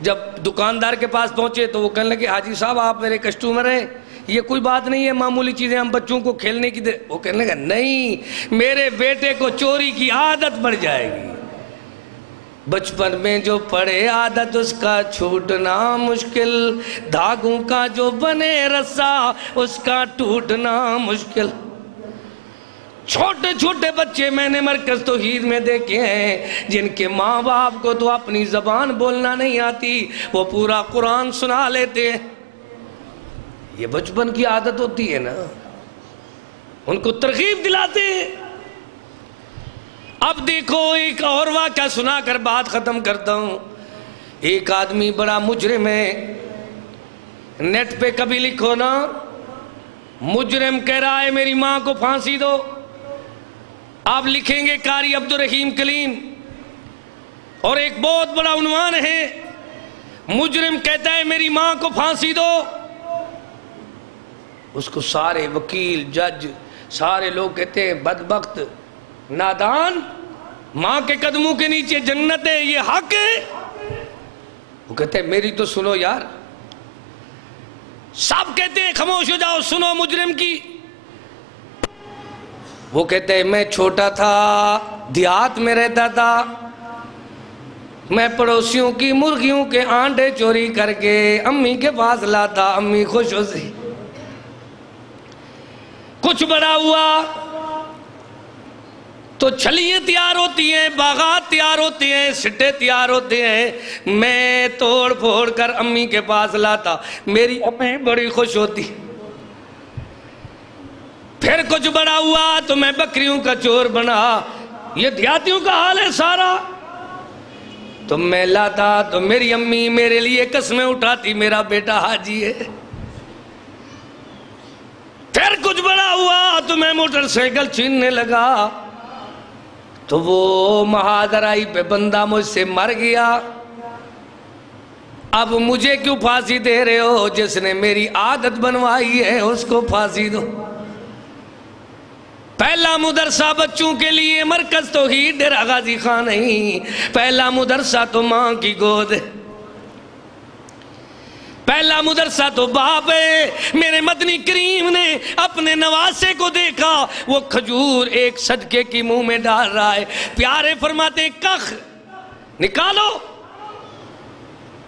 جب دکاندار کے پاس پہنچے تو وہ کہنے لگے حاجی صاحب آپ میرے کسٹمر ہیں, یہ کوئی بات نہیں ہے, معمولی چیزیں ہم بچوں کو کھیلنے کی وہ کہنے لگا نہیں, میرے بیٹے کو چوری کی عادت پڑ جائے گی. بچپن میں جو پڑے عادت اس کا چھوٹنا مشکل, دھاگوں کا جو بنے رسا اس کا ٹوٹنا مشکل. چھوٹے چھوٹے بچے میں نے مرکز توحید میں دیکھے ہیں جن کے ماں باپ کو تو اپنی زبان بولنا نہیں آتی, وہ پورا قرآن سنا لیتے ہیں. یہ بچپن کی عادت ہوتی ہے نا, ان کو ترغیب دلاتے ہیں. اب دیکھو ایک اور واقعہ سنا کر بات ختم کرتا ہوں. ایک آدمی بڑا مجرم ہے, نیٹ پہ کبھی لکھو نا مجرم کہہ رہا ہے میری ماں کو پھانسی دو, آپ لکھیں گے قاری عبدالرحیم کلیم, اور ایک بہت بڑا عنوان ہے مجرم کہتا ہے میری ماں کو پھانسی دو. اس کو سارے وکیل جج سارے لوگ کہتے ہیں بدبخت نادان, ماں کے قدموں کے نیچے جنت ہے, یہ حق ہے. وہ کہتے ہیں میری تو سنو یار. سب کہتے ہیں خاموش ہو جاؤ, سنو مجرم کی. وہ کہتے ہیں میں چھوٹا تھا دیہات میں رہتا تھا, میں پڑوسیوں کی مرغیوں کے آنڈے چوری کر کے امی کے پاس لاتا, امی خوش ہوتی. کچھ بڑا ہوا تو چھلیاں تیار ہوتی ہیں, باغات تیار ہوتے ہیں, سٹے تیار ہوتے ہیں, میں توڑ پھوڑ کر امی کے پاس لاتا, میری امی بڑی خوش ہوتی. پھر کچھ بڑا ہوا تو میں بکریوں کا چور بنا, یہ دیہاتیوں کا حال ہے سارا. تو میں لاتا تو میری امی میرے لیے قسمیں اٹھاتی میرا بیٹا حاجی ہے. پھر کچھ بڑا ہوا تو میں موٹر سائیکل چھیننے لگا, تو وہ مہادرائی پہ بندہ مجھ سے مر گیا. اب مجھے کیوں پھانسی دے رہے ہو, جس نے میری عادت بنوائی ہے اس کو پھانسی دو. پہلا مدرسہ بچوں کے لیے مرکز توحید ڈیرہ غازی خان نہیں, پہلا مدرسہ تو ماں کی گود ہے, پہلا مدرسہ تو باپ ہے. میرے مدنی کریم نے اپنے نواسے کو دیکھا, وہ کھجور ایک صدقے کی منہ میں ڈال رہا ہے, پیارے فرماتے ہیں کخ نکالو.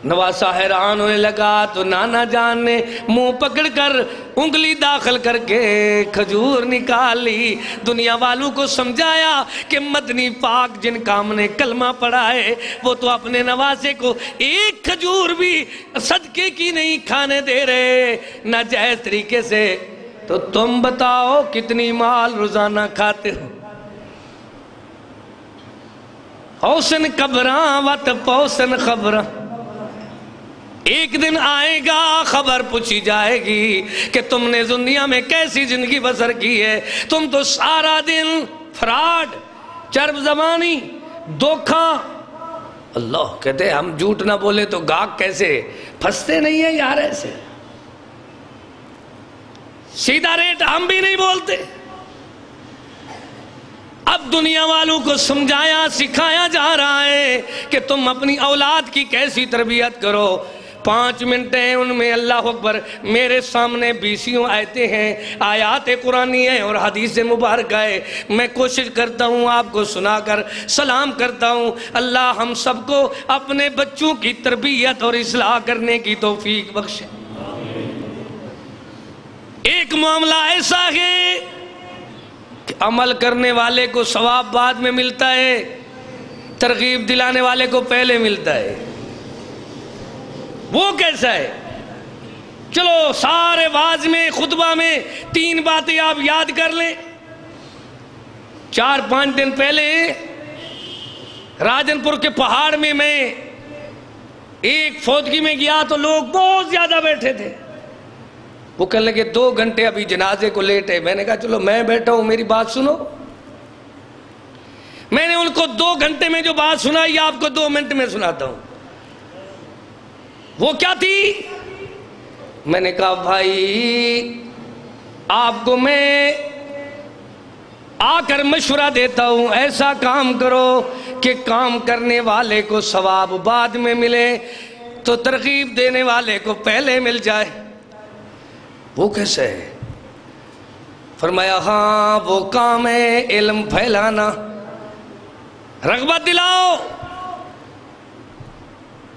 نواسا حیران ہونے لگا تو نانا جان نے منہ پکڑ کر انگلی داخل کر کے کھجور نکالی. دنیا والوں کو سمجھایا کہ مدنی پاک جن کا ہم نے کلمہ پڑھا ہے وہ تو اپنے نواسے کو ایک کھجور بھی صدقے کی نہیں کھانے دے رہے ناجائز طریقے سے, تو تم بتاؤ کتنی مال روزانہ کھاتے ہو. حسن قبراں وط پوسن خبراں, ایک دن آئے گا خبر پوچھی جائے گی کہ تم نے دنیا میں کیسی زندگی بسر کی ہے. تم تو سارا دن فراڈ, چرب زبانی, دھوکا. اللہ کہتے ہم جھوٹ نہ بولے تو گاہک کیسے پھنستے نہیں ہیں یار, ایسے سیدھا ریٹ ہم بھی نہیں بولتے. اب دنیا والوں کو سمجھایا سکھایا جا رہا ہے کہ تم اپنی اولاد کی کیسی تربیت کرو. 5 منٹ ہیں ان میں اللہ اکبر میرے سامنے 20 آیتیں ہیں, آیات قرآنی ہیں اور حدیث مبارکہ ہے. میں کوشش کرتا ہوں آپ کو سنا کر سلام کرتا ہوں. اللہ ہم سب کو اپنے بچوں کی تربیت اور اصلاح کرنے کی توفیق بخشے. ایک معاملہ ایسا ہے کہ عمل کرنے والے کو ثواب بعد میں ملتا ہے, ترغیب دلانے والے کو پہلے ملتا ہے. وہ کیسا ہے؟ چلو سارے واعظ میں خطبہ میں 3 باتیں آپ یاد کر لیں. 4-5 دن پہلے راجن پور کے پہاڑ میں ایک فوتگی میں گیا تو لوگ بہت زیادہ بیٹھے تھے. وہ کہنے لگے 2 گھنٹے ابھی جنازے کو لیٹ ہے. میں نے کہا چلو میں بیٹھا ہوں میری بات سنو. میں نے ان ان کو 2 گھنٹے میں جو بات سنائی آپ کو 2 منٹ میں سناتا ہوں۔ وہ کیا تھی؟ میں نے کہا بھائی آپ کو میں آ کر مشورہ دیتا ہوں، ایسا کام کرو کہ کام کرنے والے کو ثواب بعد میں ملے تو ترغیب دینے والے کو پہلے مل جائے۔ وہ کیسے ہے؟ فرمایا ہاں وہ کام ہے علم پھیلانا، رغبت دلاؤ،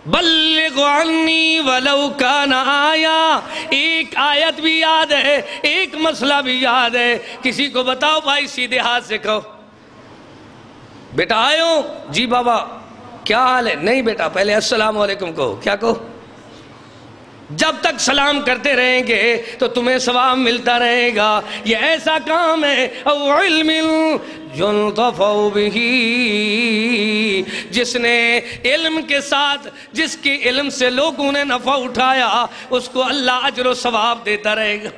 بلغ عنی ولو کان آیا، ایک آیت بھی یاد ہے، ایک مسئلہ بھی یاد ہے، کسی کو بتاؤ بھائی سیدھے ہاتھ سے کہو۔ بیٹا آئے ہو؟ جی بابا کیا حال ہے؟ نہیں بیٹا پہلے السلام علیکم کہو۔ کیا کہو؟ جب تک سلام کرتے رہیں گے تو تمہیں ثواب ملتا رہے گا۔ یہ ایسا کام ہے او علم ينتفع به، جس نے علم کے ساتھ، جس کے علم سے لوگوں نے نفع اٹھایا، اس کو اللہ اجر و ثواب دیتا رہے گا۔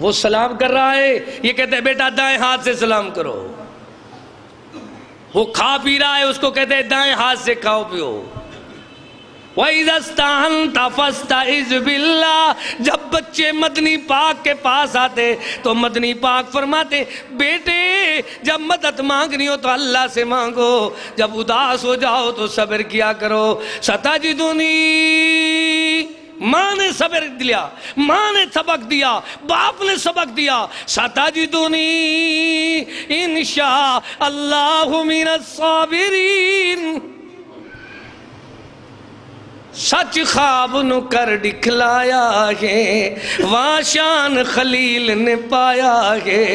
وہ سلام کر رہا ہے، یہ کہتے ہیں بیٹا دائیں ہاتھ سے سلام کرو۔ وہ کھا پی رہا ہے، اس کو کہتے ہیں دائیں ہاتھ سے کھاؤ پیو۔ وَإِذَا اسْتَعَنْتَ فَاسْتَعِذْ بِاللَّهِ، جب بچے مدنی پاک کے پاس آتے تو مدنی پاک فرماتے بیٹے جب مدد مانگنی ہو تو اللہ سے مانگو، جب اداس ہو جاؤ تو صبر کیا کرو۔ سَتَجِدُنِي، ماں نے صبر دیا، ماں نے سبق دیا، باپ نے سبق دیا۔ سَتَجِدُنِي اِنشَاءَ اللَّهُ مِنَ الصَّابِرِينَ، سچ خواب نو کر دکھلایا ہے، وہاں شان خلیل نے پایا ہے۔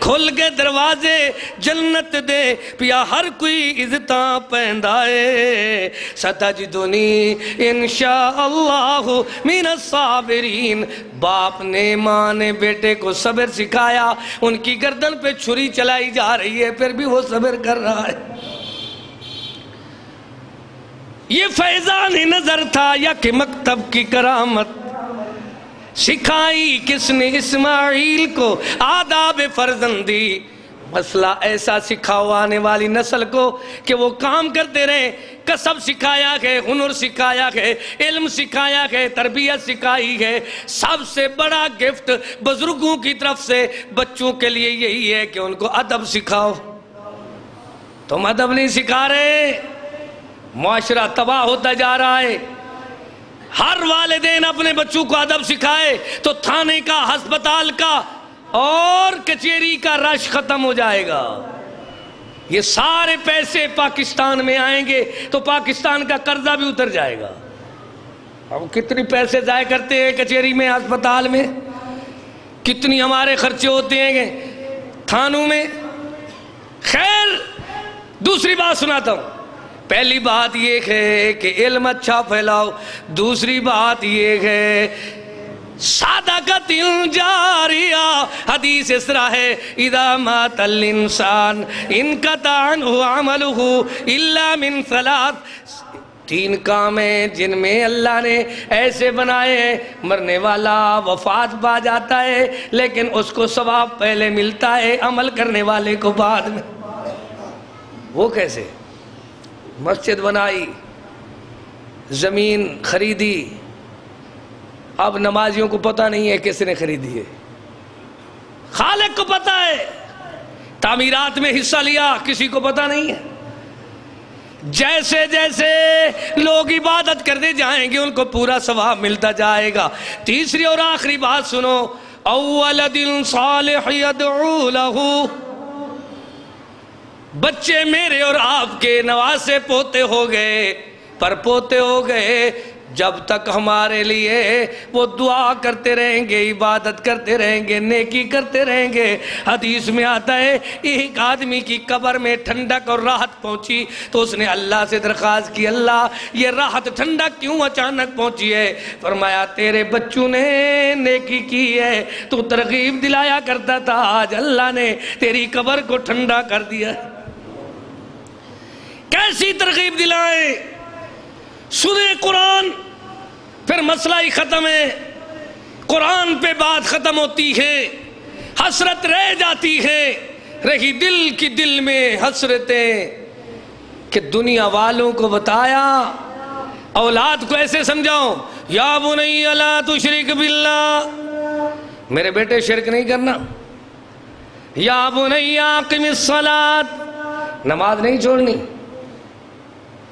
کھل کے دروازے جنت دے پیا ہر کوئی عزتاں پہندائے۔ ستجدنی انشاءاللہ من الصابرین، باپ نے ماں نے بیٹے کو صبر سکھایا، ان کی گردن پہ چھری چلائی جا رہی ہے پھر بھی وہ صبر کر رہا ہے۔ یہ فیضان نظر تھا یا کہ مکتب کی کرامت، سکھائی کس نے اسماعیل کو آداب فرزندی، مسئلہ ایسا سکھاؤ آنے والی نسل کو کہ وہ کام کرتے رہے۔ کسب سکھایا گئے، ہنر سکھایا گئے، علم سکھایا گئے، تربیت سکھائی گئے۔ سب سے بڑا گفٹ بزرگوں کی طرف سے بچوں کے لیے یہی ہے کہ ان کو ادب سکھاؤ۔ تم ادب نہیں سکھا رہے، معاشرہ تباہ ہوتا جا رہا ہے۔ ہر والدین اپنے بچوں کو ادب سکھائے تو تھانے کا، ہسپتال کا اور کچہری کا رش ختم ہو جائے گا۔ یہ سارے پیسے پاکستان میں آئیں گے تو پاکستان کا قرضہ بھی اتر جائے گا۔ اب کتنی پیسے ضائع کرتے ہیں کچہری میں، ہسپتال میں، کتنی ہمارے خرچے ہوتے ہیں تھانوں میں۔ خیر دوسری بات سناتا ہوں۔ پہلی بات یہ ہے کہ علم اچھا پھیلاؤ، دوسری بات یہ ہے صدقۃ جاریہ، حدیث اس طرح ہے اذا مات الانسان انقطع عنہ عملہ الا من ثلاث، 3 کام ہیں جن میں اللہ نے ایسے بنائے ہیں مرنے والا وفات پا جاتا ہے لیکن اس کو ثواب پہلے ملتا ہے، عمل کرنے والے کو بعد میں۔ وہ کیسے؟ مسجد بنائی، زمین خریدی، اب نمازیوں کو پتہ نہیں ہے کس نے خریدی ہے، خالق کو پتہ ہے۔ تعمیرات میں حصہ لیا، کسی کو پتہ نہیں ہے۔ جیسے جیسے لوگ عبادت کرتے جائیں گے ان کو پورا ثواب ملتا جائے گا۔ تیسری اور آخری بات سنو، اولد صالح یدعو لہو، بچے میرے اور آپ کے نواسے پوتے ہو گئے، پر پوتے ہو گئے، جب تک ہمارے لیے وہ دعا کرتے رہیں گے، عبادت کرتے رہیں گے، نیکی کرتے رہیں گے۔ حدیث میں آتا ہے ایک آدمی کی قبر میں ٹھنڈک اور راحت پہنچی تو اس نے اللہ سے درخواست کی، اللہ یہ راحت ٹھنڈک کیوں اچانک پہنچی ہے؟ فرمایا تیرے بچوں نے نیکی کی ہے، تو ترغیب دلایا کرتا تھا، آج اللہ نے تیری قبر کو ٹھنڈا کر دیا۔ کیسی ترغیب دلائیں؟ سنیں قرآن، پھر مسئلہ ہی ختم ہے۔ قرآن پہ بات ختم ہوتی ہے، حسرت رہ جاتی ہے۔ رہی دل کی دل میں حسرتیں کہ دنیا والوں کو بتایا، اولاد کو ایسے سمجھاؤ، یا بنی لا تشرک باللہ، میرے بیٹے شرک نہیں کرنا، یا بنی اقم الصلاۃ، نماز نہیں چھوڑنی،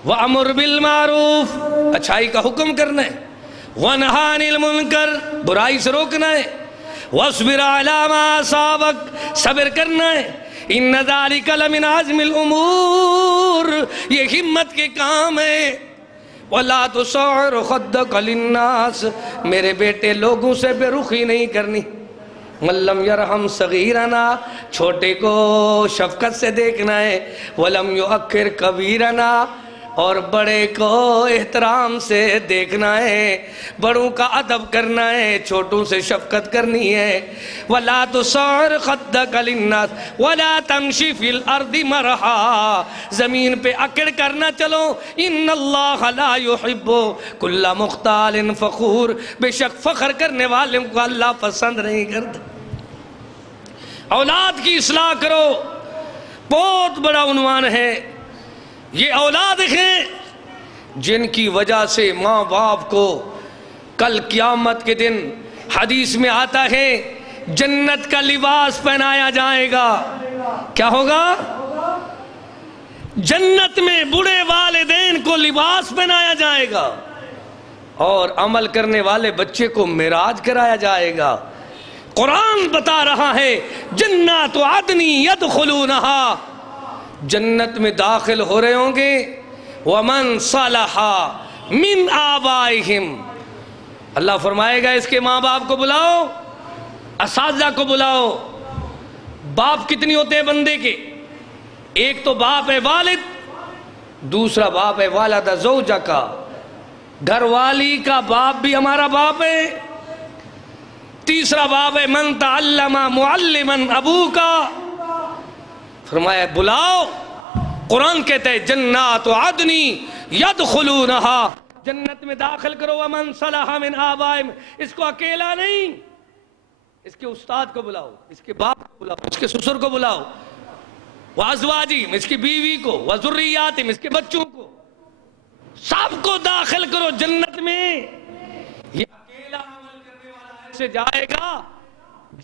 وَأَمُرْ بِالْمَعْرُوفِ، اچھائی کا حکم کرنا ہے، وَنْهَا عَنِ الْمُنْكَرِ، برائی سے روکنا ہے، وَاصْبِرْ عَلَىٰ مَا أَصَابَكَ، صبر کرنا ہے، إِنَّ ذَلِكَ لَمِنْ عَزْمِ الْأُمُورِ، یہ ہمت کے کام ہے، وَلَا تُصَعِّرْ خَدَّكَ لِلنَّاسِ، میرے بیٹے لوگوں سے بے رخی نہیں کرنی، مَن لَّمْ يَرْحَمْ صَغِيرَنَا، چھوٹے کو شفقت سے دیکھنا ہے، وَلَمْ يُؤَكِّرْ كَبِيرَنَا، اور بڑے کو احترام سے دیکھنا ہے، بڑوں کا ادب کرنا ہے، چھوٹوں سے شفقت کرنی ہے، وَلَا تُصَعِّرْ خَدَّكَ لِلنَّاسِ وَلَا تَمْشِ فِي الْأَرْضِ مَرَحًا، زمین پہ اکڑ کرنا چلو، إِنَّ اللَّهَ لَا يُحِبُّ كُلَّ مُخْتَالٍ فَخُورٍ، بے شک فخر کرنے والوں کو اللہ پسند نہیں کرتا۔ اولاد کی اصلاح کرو، بہت بڑا عنوان ہے۔ یہ اولاد ہیں جن کی وجہ سے ماں باپ کو کل قیامت کے دن حدیث میں آتا ہے جنت کا لباس پہنایا جائے گا۔ کیا ہوگا؟ جنت میں بوڑھے والدین کو لباس پہنایا جائے گا اور عمل کرنے والے بچے کو معراج کرایا جائے گا۔ قرآن بتا رہا ہے جنات عدن یدخلونہا، جنت میں داخل ہو رہے ہوں گے، وَمَن صَلَحَ مِنْ آبائِهِمْ، اللہ فرمائے گا اس کے ماں باپ کو بلاؤ، اساتذہ کو بلاؤ۔ باپ کتنی ہوتے ہیں بندے کے؟ ایک تو باپ ہے والد، دوسرا باپ ہے والدہ زوجہ کا، گھر والی کا باپ بھی ہمارا باپ ہے، تیسرا باپ ہے من تعلم معلمن ابو کا۔ فرمایا بلاؤ، قرآن کہتا ہے جنات عدنی یدخلونہا، جنت میں داخل کرو، ومن صلح من آبائہم، اس کو اکیلا نہیں، اس کے استاد کو بلاؤ، اس کے باپ کو بلاؤ، اس کے سسر کو بلاؤ، وازواجہم، اس کی بیوی کو، وذریاتہم، اس کے بچوں کو، سب کو داخل کرو جنت میں۔ یہ اکیلا عمل کرنے والا ایسے جائے گا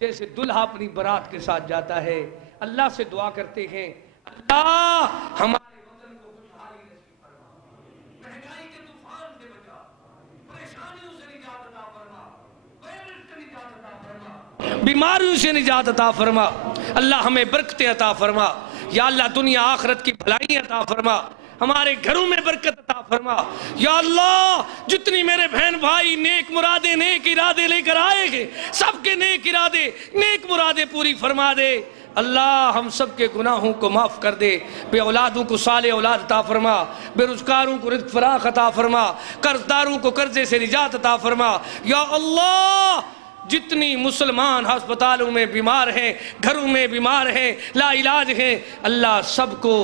جیسے دلہا اپنی برات کے ساتھ جاتا ہے۔ اللہ سے دعا کرتے ہیں اللہ ہمارے وطن کو خوشحالی نصیب فرما، مہنگائی کے طوفان سے بچا، پریشانیوں سے نجات عطا فرما، وائرس سے نجات عطا فرما، بیماریوں سے نجات عطا فرما، اللہ ہمیں برکتیں عطا فرما، یا اللہ دنیا آخرت کی بھلائی عطا فرما، ہمارے گھروں میں برکت عطا فرما، یا اللہ جتنی میرے بہن بھائی نیک مرادیں نیک ارادے لے کر آئے گے، سب کے نیک ارادے نیک مرادیں پوری فرما دے۔ اللہ ہم سب کے گناہوں کو معاف کر دے، بے اولادوں کو صالح اولاد عطا فرما، بے روزگاروں کو رزق فراخ عطا فرما، قرضداروں کو قرضے سے نجات عطا فرما، یا اللہ جتنی مسلمان ہسپتالوں میں بیمار ہیں، گھروں میں بیمار ہیں، لا علاج ہیں، اللہ سب کو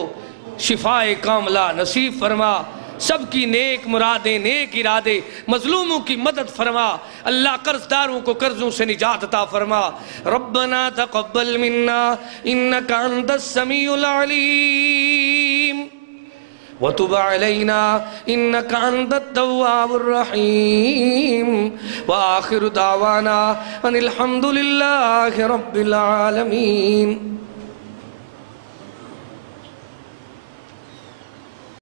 شفائے کاملہ نصیب فرما، سب کی نیک مرادیں نیک ارادے، مظلوموں کی مدد فرما، اللہ قرضداروں کو قرضوں سے نجات عطا فرما۔ ربنا تقبل منا انک انت السمیع العلیم وتب علینا انک انت التواب الرحیم وآخر دعوانا ان الحمد للہ رب العالمین۔